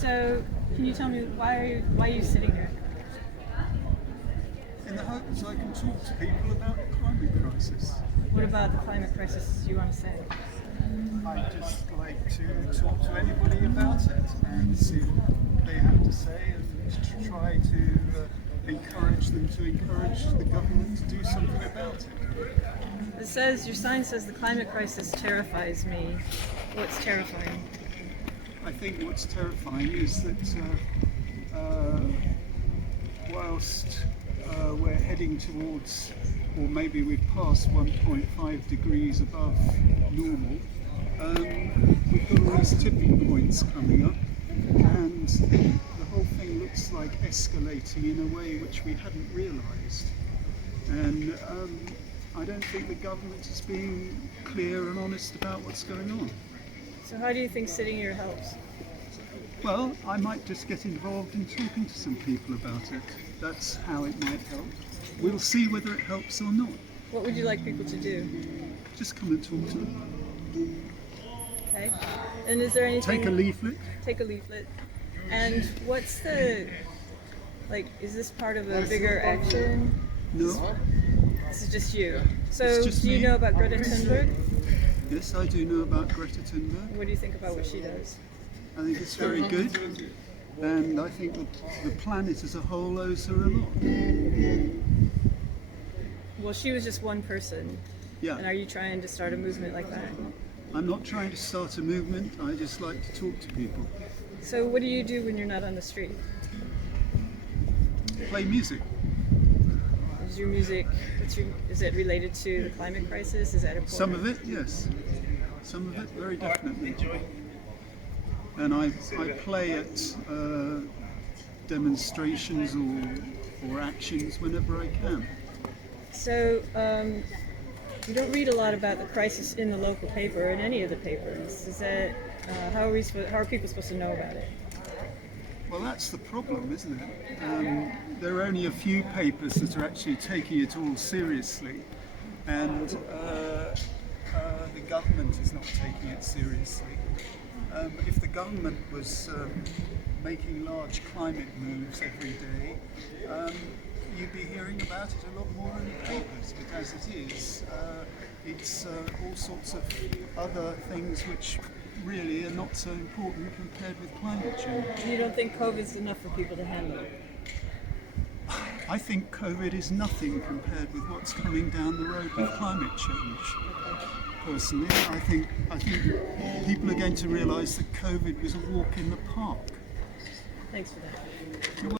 So, can you tell me why are you sitting here? In the hopes I can talk to people about the climate crisis. What about the climate crisis do you want to say? I'd just like to talk to anybody about it and see what they have to say and to try to encourage them to encourage the government to do something about it. Your sign says the climate crisis terrifies me. What's terrifying? I think what's terrifying is that whilst we're heading towards, or maybe we've passed 1.5 degrees above normal, we've got all these tipping points coming up, and the whole thing looks like escalating in a way which we hadn't realised. And I don't think the government is being clear and honest about what's going on. So how do you think sitting here helps? Well, I might just get involved in talking to some people about it. That's how it might help. We'll see whether it helps or not. What would you like people to do? Just come and talk to them. Okay. And is there anything... Take a leaflet. Take a leaflet. And what's the... is this part of a bigger action? No. This is just you. So, It's just do you me. know about Greta Thunberg? Yes, I do know about Greta Thunberg. What do you think about what she does? I think it's very good. And I think that the planet as a whole owes her a lot. Well, she was just one person. Yeah. And are you trying to start a movement like that? I'm not trying to start a movement. I just like to talk to people. So what do you do when you're not on the street? Play music. Is your music, is it related to the climate crisis? Is that important? Some of it, yes. Some of it, very definitely. And I play at demonstrations or actions whenever I can. So you don't read a lot about the crisis in the local paper, in any of the papers. Is that how are people supposed to know about it? Well, that's the problem, isn't it? There are only a few papers that are actually taking it all seriously, and the government is not taking it seriously. If the government was making large climate moves every day, you'd be hearing about it a lot more in the papers, but as it is, it's all sorts of other things which really are not so important compared with climate change. You don't think COVID's enough for people to handle? I think COVID is nothing compared with what's coming down the road with climate change. Personally, I think people are going to realise that COVID was a walk in the park. Thanks for that.